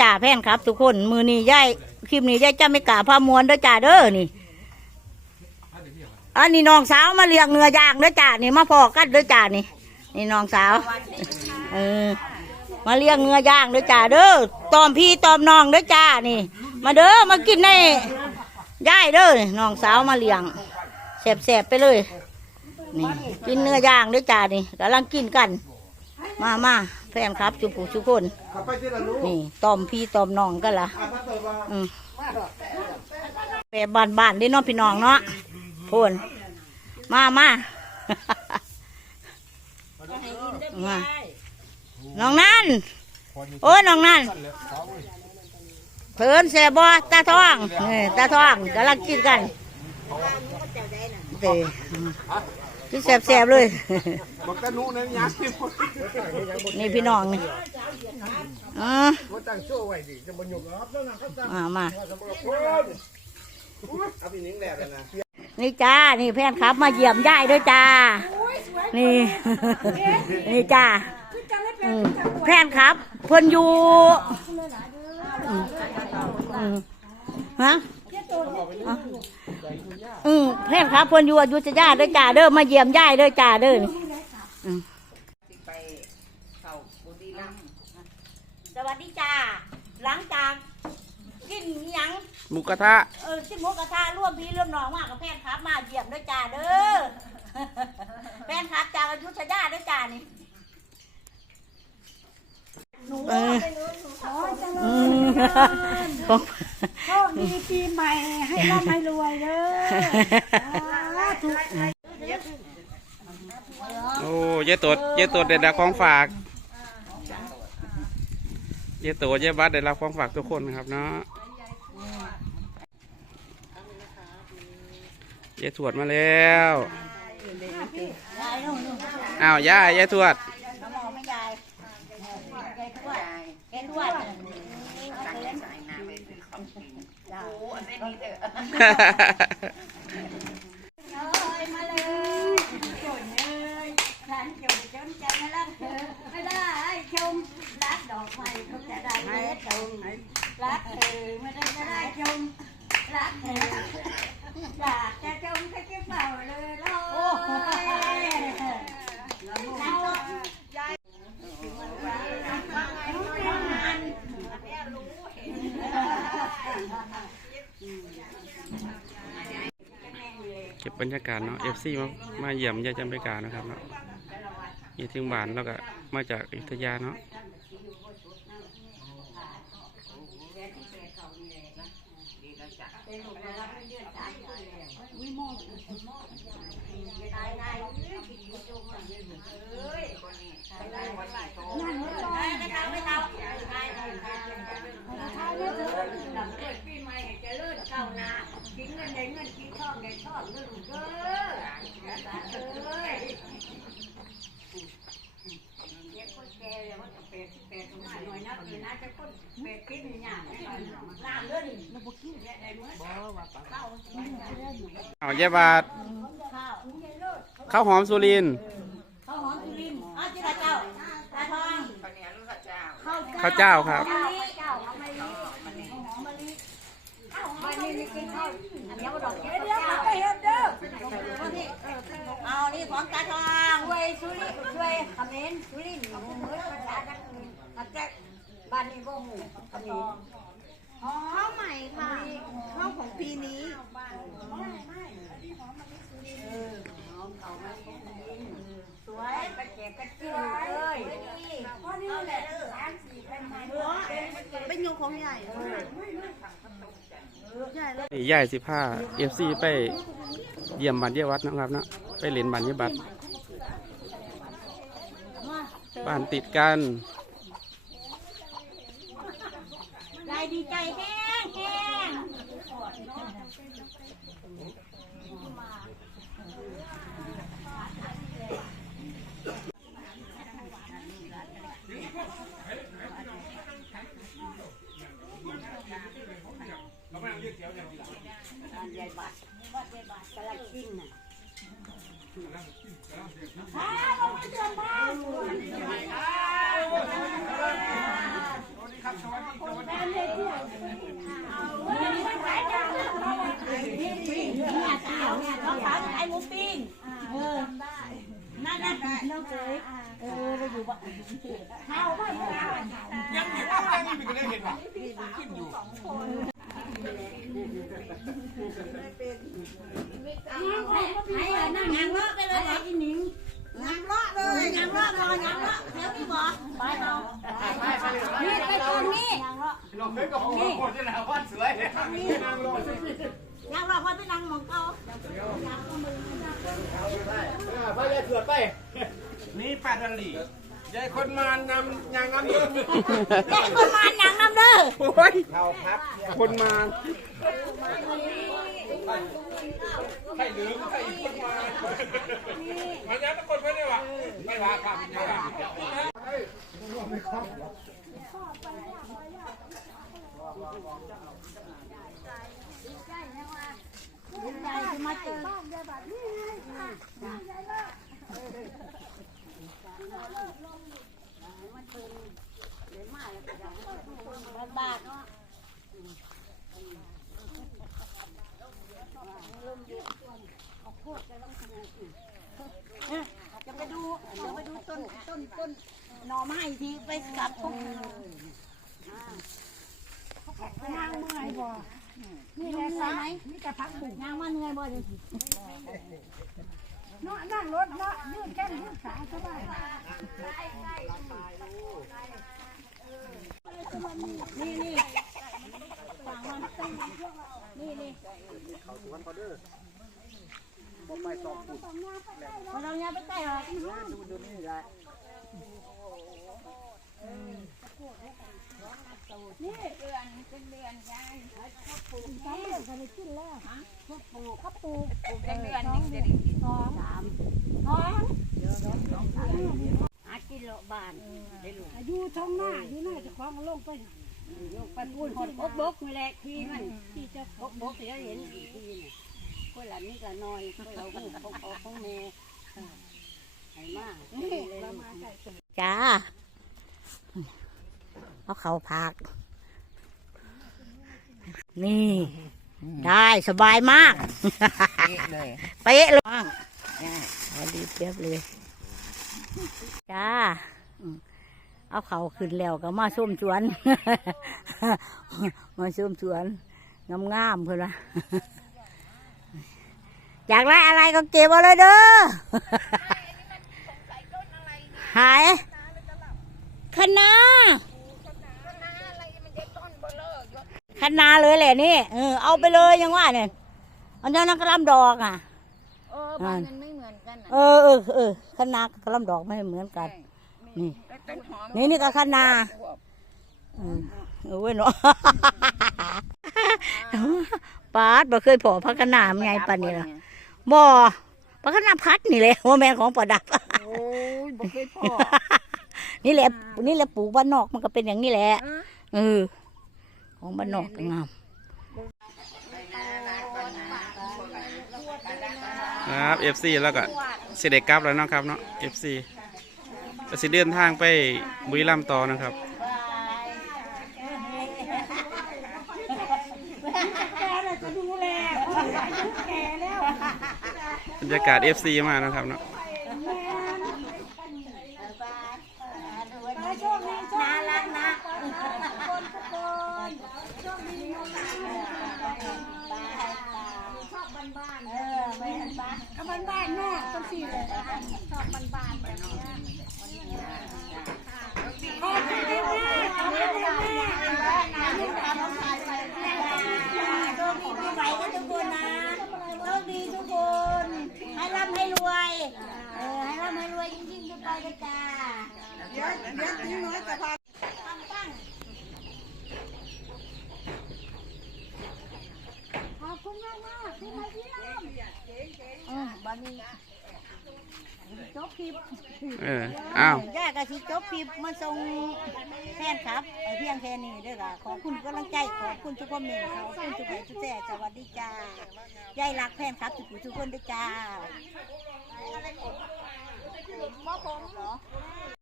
จ่าแพนครับ ทุกคนมือนี้ย่ายคลิปนี้ย่ายจะไม่กล้าพามวนเด้อจ่าเด้อนี่ อันนี้น้องสาวมาเลี้ยงเนื้อย่างเด้อจ่านี่มาพอกันเด้อจ่านี่ นี่น้องสาวเออมาเลี้ยงเนื้อย่างเด้อจ่าเด้อตอมพี่ตอมน้องเด้อจ่านี่ มาเด้อมากินในย่ายเด้อน้องสาวมาเลี้ยงแสบๆไปเลยนี่กินเนื้อย่างเด้อจ่านี่กำลังกินกัน มามา แฟนครับจุผู้ทุกคนขับไปที่ละลูกนี่ตอมพี่ตอมน้องกันละอะถ้าเกิดว่าอืมแบบบ้านบ้านๆเด้เน้องพี่น้องเนาะพูนมามามาน้องนั่น โอ้ยน้องนั่นเพิ่นแสบบอตาทองนี่ตาทองกำลังกินกันเด้ กินแสบๆเลย บอกตะนุเนี่ยยังนี่พี่น้องนี่อ่าว่าตั้งโซ่ไว้ดิจะบรรยุกครับแล้วนะเขาตั้งมามา เอาพี่นิ้งแหลกเลยนะนี่จ้า นี่แพนครับมาเยี่ยมยายด้วยจ้า นี่ นี่จ้าอืมแพนครับ เพิ่นอยู่อืมอืมฮะ อะอืมแพนครับเพิ่นอยู่อยุธยาด้วยจ้าเด้อมาเยี่ยมยายด้วยจ้าเด้อนี่อืมสวัสดีจ้าหลังจากกินอิหยังหมูกระทะเออที่หมุกกระทะร่วมพี่ร่วมน้องมากกับแฟนครับมาเยี่ยมด้วยจ้าเด้อแฟนครับจากอยุธยาด้วยจ้านี่ เอออืมของโชคดีปีใหม่ให้ร่ำให้รวยเด้อสาธุโอ้เยายตดเยายตดได้รับของฝากเยายตดเยายบัดได้รับของฝากทุกคนครับเนาะเยายถวดมาแล้วอ้าวยายยายถวด น้ำหอมไม่ยายยายทวด ยายทวดมาเลยจนเลยฉันจนจนใจไม่รักเธอไม่ได้ชมรักดอกไม้เขาจะได้เล็ดชมรักเธอไม่ได้จะได้ชมรักเธออยากจะชมก็จะเป่าเลยเลยยาย เก็บบรรยากาศเนาะเอฟซีมามาเยี่ยมยายจำไปกานะครับเนาะยี่ถึงบ้านแล้วก็มาจากอยุธยาเนาะเอา เยายบาดข้าวหอมสุรินทร์ข้าวหอมจุลินอ้าวจิราเจ้าตาทองข้าวเจ้าครับมะลิเจ้าเอามะลิข้าวหอมมะลิข้าวหอมมะลินี่กินข้าวอันนี้เอาดอกเดี๋ยวเดี๋ยวไปเฮ็ดเด้อเอานี่ของตาทองช่วยสุริช่วยคอมเมนต์สุรินหูมือภาษาจักรมาแจ๊กบ้านนี้บ่หูคอมเมนต์ข้าวใหม่ค่ะข้าวของปีนี้ สวยกระเจ็บกระจิ้มเลย เป็นโย ของใหญ่ใหญ่เลยนี่ยายสิผ้าเอฟซีไปเยี่ยมบันเยี่ยวัดนะครับเนาะไปเล่นบันเยี่ยบัดบ้านติดกัน ยายดีใจแห้งแห้ง ส ไอ้หมูปิ้งเออนั่นนั่นน้องเอ๋ยเออเราอยู่บ้านข้าวไม่ได้ ยังเห็นว่ายังมีกันได้เห็นป่ะ ขึ้นอยู่ไอ้นั่งยางเลาะไปเลยไอ้หนิงยางเลาะเลยยางเลาะรอยางเลาะเดี๋ยวพี่บอกไปเอานี่ไปตรงนี้ยางเลาะลองเฮ้ยก็ของหมดจะหนาวัดสวยนั่งรอสักทียางเลาะพอไปนั่งมองเขาพายายเถื่อไปนี่ปาดันลี ยายคนมานำยางน้ำเยิ้มไอ้คนมายางน้ำเด้อ โอ้ยเขาครับคนมานใครลืมใครคนมานมันยังตะคนไม่ได้วะไม่ว่าครับบ จะไปดูจะไปดูต้นต้นต้นหน่อไม้ทีไปกลับพวกนางเมื่อยบ่นี่แหละใช่ไหมนี่จะพักบุกยางมาเหนื่อยบ่เดี๋ยวเนาะนั่งรถเนาะยืดแข้งยืดขาสบายนี่นี่ฟังมันนี่นี่ พอเราเนี่ยไปใกล้หรอกดูดูนี่แหละสามเดือนเดือนยายปลูก็ได้กินแล้วเขาปลูกเขาปลูกเป็นเดือนหนึ่งจะได้กินสองสามสองหากินโลบาทได้ลูกอายุท้องหน้าอยู่หน้าจะคล้องลงไปลงไปพูนหดบกบกนี่แหละที่มันที่จะบกบกเดี๋ยวเห็นอีก ทีน่ะคนหลังนี่ก็น้อยคนเราหูของออกของแม่ไอ้มากจ้าเอาเขาพัก นี่ ได้สบายมากเลยเป๊ะเลยพอดีเปียบเลย จ้าอืมเอาเขาขึ้นแล้วก็มาส้มสวน มาส้มสวน งามๆเพื่อนละ อยากได้อะไรก็เก็บเอาเลยเด้อหายคะนาคะนาเลยแหละนี่เออเอาไปเลยยังว่าเนี่ยอันนั้นกระลำดอกอะเออบ้านมันไม่เหมือนกันเออเออเออคะนากระลำดอกไม่เหมือนกัน นี่ต้นหอมนี่นี่ก็คะนาอืมเออเว้ยเนาะปาดบ่เคยพอพักคะนามันไงปานนี้ล่ะ บ่พักคะนาพัดนี่แหละว่าแม่นของประดับ โอ้ยบ่เคยพอ นี่แหละ นี่แหละปลูกบ้านนอกมันก็เป็นอย่างนี้แหละ เออ ของบ้านนอกก็งามครับ FC แล้วก็สิเด็กกลับแล้วเนาะครับเนาะ FC ก็สิเดินทางไปบุรีรัมย์ต่อนะครับ แกเลยจะดูแลแกแล้ว บ รยากาศ FC มากนะครับเนาะไปโชคดีโชคน่ารักนะชอบบ้านๆเออไม่เห็นปะเอาบ้านบ้านๆเนาะต้องสี่เลยชอบบ้านๆแบบนี้ขอบคุณแม่ขอบคุณแม่ โชคดีปีใหม่กันทุกคนนะโชคดีทุกคน ให้ร่ำให้รวย เออให้ร่ำให้รวยยิ่งยิ่งขึ้นไป เลยจ้าเดี๋ยวเดี๋ยวทิ้งน้อยจะพาตั้งตั้งขอบคุณมากมากที่มาเยี่ยมเออบันนี้จบคลิปเอออ้าวย่ากะสิจบคลิปมาส่งแฟนครับไอ้เพียงแค่นี้เด้อค่ะขอบคุณกำลังใจขอบคุณทุกคอมเมนต์ขอบคุณทุกไลค์ทุกแชร์สวัสดีจ้ายายรักแฟนครับทุกผู้ทุกคนด้วยจ้า มั่งเหรอ